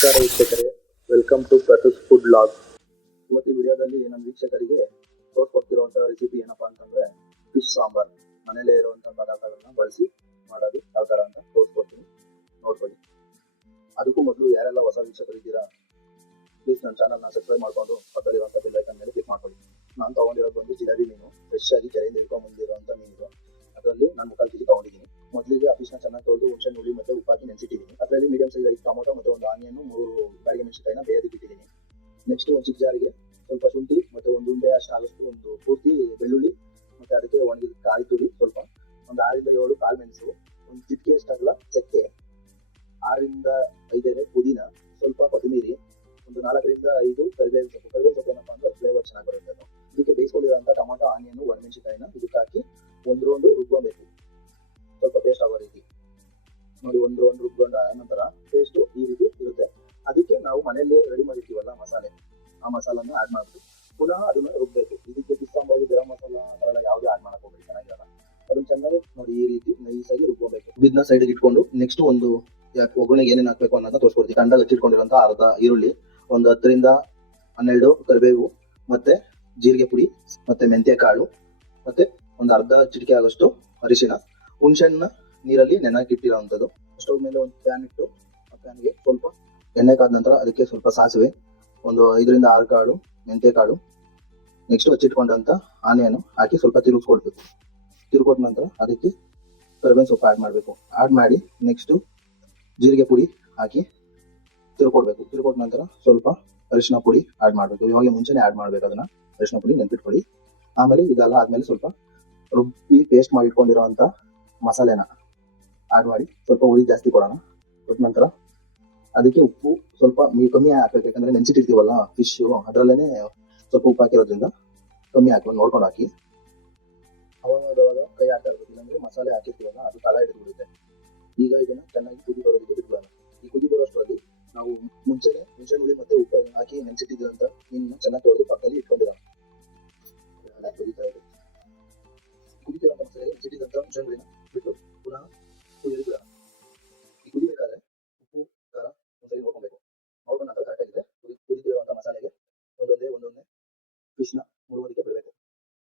ನಮಸ್ಕಾರ ವೀಕ್ಷಕರೇ. Welcome to ಪ್ರತುಸ್ ಫುಡ್ ಲಾಗ್ ಇವತ್ತಿನ ವಿಡಿಯೋದಲ್ಲಿ ನಮ್ಮ ವೀಕ್ಷಕರಿಗೆ ತೋರಿಸ್ಕೊಡ್ತಿರುವಂಥ ರೆಸಿಪಿ ಏನಪ್ಪಾ ಅಂತಂದ್ರೆ ಫಿಶ್ ಸಾಂಬಾರ್. ಮನೆಯಲ್ಲೇ ಇರುವಂತಹ ಪದಾರ್ಥಗಳನ್ನ ಬಳಸಿ ಮಾಡೋದು ಯಾವ ತರ ಅಂತ ತೋರಿಸ್ಕೊಡ್ತೀನಿ ನೋಡ್ಕೊಳ್ಳಿ. ಅದಕ್ಕೂ ಮೊದಲು ಯಾರೆಲ್ಲ ಹೊಸ ವೀಕ್ಷಕರಿದ್ದೀರಾ ಪ್ಲೀಸ್ ನನ್ನ ಚಾನಲ್ನ ಸಬ್ಸ್ಕ್ರೈಬ್ ಮಾಡ್ಕೊಂಡು ಪಕ್ಕದಲ್ಲಿ ಬೆಲ್ ಐಕನ್ ಮೇಲೆ ಕ್ಲಿಕ್ ಮಾಡ್ಕೊಳ್ಳಿ. ನಾನು ತಗೊಂಡಿರೋದು ಬಂದು ಜಿಲೇಬಿ ಮೀನು ಫ್ರೆಶ್ ಆಗಿ ಕೆರೆಯಿಂದ ಹಿಡ್ಕೊಂಡು ಅದರಲ್ಲಿ ಮೀಡಿಯಂ ಸೈಜ್ ಐದು ಟೊಮೊಟೊ ಮತ್ತೆ ಒಂದು ಆನಿಯನ್ ಮೂರು ಬಾಡಿಗೆ ಮೆಣಸಿನಕಾಯಿನ ಬೇಯೋದಕ್ಕೆ ಇಟ್ಟಿದ್ದೀನಿ. ನೆಕ್ಸ್ಟ್ ಒಂದು ಚಿಕ್ಕ ಜಾರಿಗೆ ಸ್ವಲ್ಪ ಶುಂಠಿ ಮತ್ತೆ ಒಂದು ಉಂಡೆ ಅಷ್ಟು ಆದಷ್ಟು ಒಂದು ಪೂರ್ತಿ ಬೆಳ್ಳುಳ್ಳಿ ಮತ್ತೆ ಅದಕ್ಕೆ ಒಣಗಿದ ಕಾಯಿ ತುರಿ ಸ್ವಲ್ಪ. ಒಂದು ಆರಿಂದ ಏಳು ಕಾಳು ಮೆಣಸು, ಒಂದು ಚಿಟಿಕೆ ಅಷ್ಟಲ್ಲ, ಚಕ್ಕೆ, ಆರರಿಂದ ಐದನೇ ಪುದೀನ, ಸ್ವಲ್ಪ ಕೊತ್ತಂಬರಿ, ಒಂದು ನಾಲ್ಕರಿಂದ ಐದು ಕರಿಬೇವು ಸೊಪ್ಪು. ಕರಿಬೇವು ಸೊಪ್ಪು ಏನಪ್ಪಾ ಅಂದ್ರೆ ಫ್ಲೇವರ್ ಚೆನ್ನಾಗಿ ಬರುತ್ತೆ ಇದಕ್ಕೆ ಬೇಯಿಸ್ಕೊಂಡಿರುವಂತಹ ಟೊಮೊಟೊ ಆನಿಯನ್ ಒಣಮೆಣಸಿನಕಾಯಿನ ಇದಕ್ಕೆ ಹಾಕಿ ಒಂದು ರೌಂಡ್ ರುಬ್ಕೊಬೇಕು. ನೋಡಿ, ಒಂದು ಒಂದು ರುಬ್ಕೊಂಡ ನಂತರ ಪೇಸ್ಟ್ ಈ ರೀತಿ ಇರುತ್ತೆ. ಅದಕ್ಕೆ ನಾವು ಮನೆಯಲ್ಲಿ ರೆಡಿ ಮಾಡಿರ್ತೀವಲ್ಲ ಮಸಾಲೆ. ಆ ಮಸಾಲನ್ನ ಆಡ್ ಮಾಡ್ಬೇಕು. ಪುನಃ ಅದನ್ನ ರುಬ್ಬೇಕು. ಇದಕ್ಕೆ ಫಿಶ್ ಸಾಂಬಾರಿಗೆ ಗರಂ ಮಸಾಲ ಅದೆಲ್ಲ ಯಾವುದೇ ಆಡ್ ಮಾಡಕ್ ಹೋಗ್ಬೇಕು ಚೆನ್ನಾಗಿರಲ್ಲ. ಅದನ್ನ ಚೆನ್ನಾಗಿ ನೋಡಿ, ಈ ರೀತಿ ನೈಸಾಗಿ ರುಬ್ಕೋಬೇಕು. ಬಿದ್ನ ಸೈಡ್ಗೆ ಇಟ್ಕೊಂಡು ನೆಕ್ಸ್ಟ್ ಒಂದು ಒಗ್ಗರಣೆಗೆ ಏನೇನು ಹಾಕ್ಬೇಕು ಅನ್ನೋದನ್ನ ತೋರಿಸ್ಕೊಡ್ತೀವಿ. ಕಂಡಲ್ಲಿ ಹಚ್ಚಿಟ್ಕೊಂಡಿರೋಂಥ ಅರ್ಧ ಈರುಳ್ಳಿ, ಒಂದು ಹತ್ತರಿಂದ ಹನ್ನೆರಡು ಕರಿಬೇವು, ಮತ್ತೆ ಜೀರಿಗೆ ಪುಡಿ, ಮತ್ತೆ ಮೆಂತ್ಯ ಕಾಳು, ಮತ್ತೆ ಒಂದು ಅರ್ಧ ಚಿಟಿಕೆ ಆಗೋಷ್ಟು ಅರಿಶಿಣ. ಹುಣಸೆಹಣ್ಣ ನೀರಲ್ಲಿ ನೆನಕಿಟ್ಟಿರೋವಂಥದ್ದು ಸ್ಟವ್ ಮೇಲೆ ಒಂದು ಪ್ಯಾನ್ ಇಟ್ಟು, ಆ ಪ್ಯಾನ್ಗೆ ಸ್ವಲ್ಪ ಎಣ್ಣೆ ಕಾದ ನಂತರ ಅದಕ್ಕೆ ಸ್ವಲ್ಪ ಸಾಸಿವೆ, ಒಂದು ಐದರಿಂದ ಆರು ಕಾಳು ಮೆಂತೆ ಕಾಳು ನೆಕ್ಸ್ಟ್ ಹಚ್ಚಿಟ್ಕೊಂಡಂತ ಆನೆಯನ್ನು ಹಾಕಿ ಸ್ವಲ್ಪ ತಿರುಗಿಸ್ಕೊಡ್ಬೇಕು ತಿರುಗಿಕೊಟ್ಟ ನಂತರ ಅದಕ್ಕೆ ಕರಿಬೇವಿನ ಸೊಪ್ಪು ಆ್ಯಡ್ ಮಾಡಬೇಕು. ಆ್ಯಡ್ ಮಾಡಿ ನೆಕ್ಸ್ಟು ಜೀರಿಗೆ ಪುಡಿ ಹಾಕಿ ತಿರ್ಕೊಡ್ಬೇಕು ತಿರ್ಕೊಟ್ಟ ನಂತರ ಸ್ವಲ್ಪ ಅರಿಶಿನ ಪುಡಿ ಆ್ಯಡ್ ಮಾಡಬೇಕು. ಇವಾಗ ಮುಂಚೆನೆ ಆ್ಯಡ್ ಮಾಡ್ಬೇಕು ಅದನ್ನ. ಅರಿಶಿನ ಪುಡಿ ನೆನ್ಪಿಟ್ಕೊಳ್ಳಿ ಆಮೇಲೆ ಇದೆಲ್ಲ ಆದಮೇಲೆ ಸ್ವಲ್ಪ ರುಬ್ಬಿ ಪೇಸ್ಟ್ ಮಾಡಿ ಇಟ್ಕೊಂಡಿರೋವಂಥ ಮಸಾಲೆನ. ಆಡ್ ಮಾಡಿ ಸ್ವಲ್ಪ ಹುಳಿ ಜಾಸ್ತಿ ಕೊಡೋಣ. ಕೊಟ್ಟ ನಂತರ ಅದಕ್ಕೆ ಉಪ್ಪು ಸ್ವಲ್ಪ ಕಮ್ಮಿ ಹಾಕಬೇಕಂದ್ರೆ ನೆನ್ಸಿಟ್ಟಿರ್ತೀವಲ್ಲ ಫಿಶ್ ಅದರಲ್ಲೇನೆ ಸ್ವಲ್ಪ ಉಪ್ಪು ಹಾಕಿರೋದ್ರಿಂದ ಕಮ್ಮಿ ಹಾಕೊಂಡು ನೋಡ್ಕೊಂಡು ಹಾಕಿ. ಅವಾಗ ಕೈ ಹಾಕ್ತಾ ಇರ್ಬೇಕು. ಇಲ್ಲಾಂದ್ರೆ ಮಸಾಲೆ ಹಾಕಿರ್ತೀವಲ್ಲ, ಅದು ತಳ ಹಿಡಿದ್ಬಿಡುತ್ತೆ. ಈಗ ಇದನ್ನ ಚೆನ್ನಾಗಿ ಕುದಿ ಬರೋದಕ್ಕೆ ಬಿಟ್ಬಿಡೋಣ. ಈ ಕುದಿ ಬರೋಷ್ಟರಲ್ಲಿ ನಾವು ಮುಂಚೆನೆ ಹುಣಸೆ ಹುಳಿ ಮತ್ತೆ ಉಪ್ಪು ಹಾಕಿ ನೆನ್ಸಿಟ್ಟಿದ್ದಂತ ಮೀನು ಚೆನ್ನಾಗಿ ತೊಳೆದು ಪಕ್ಕದಲ್ಲಿ ಇಟ್ಕೊಂಡಿರೋಣ. ಕುದಿತಾ ಕುದೀತಾ ಇದೆ ಕುದಿತಿರೋ ಮಸಾಲೆ ನೆನ್ಸಿಟ್ಟಿದ್ದಂತ ಮುಂಚೆ ಹುಳಿನ ಬಿಟ್ಟು ಪುನಃ ಕುದಿಯೋದು ಬಿಡೋಣ ಈ ಕುದಿಬೇಕಾದ್ರೆ ಉಪ್ಪು, ಖಾರ ಒಂದ್ಸರಿ ನೋಡ್ಕೊಬೇಕು. ನೋಡ್ಕೊಂಡು ಆಗಿದೆ. ಕುದಿ ಕುದಿತಿರುವಂಥ ಮಸಾಲೆಗೆ ಒಂದೊಂದೇ ಒಂದೊಂದೇ ಫಿಶ್ನ ಮುಳುಗೋದಕ್ಕೆ ಬಿಡಬೇಕು.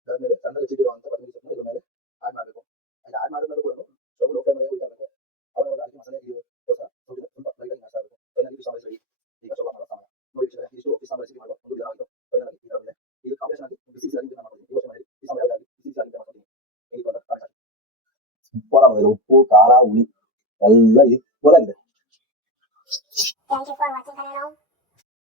ಅದಾದ್ಮೇಲೆ ಸಣ್ಣ ಹೆಚ್ಚಿಟ್ಟಿರುವಂಥ ಕೊತ್ತಂಬರಿ ಸೊಪ್ಪನ್ನ ಇದ್ರ ಮೇಲೆ அதுல உப்பு காரா உளி எல்லாம் இது போல இருக்குது Thank you for watching, Panel.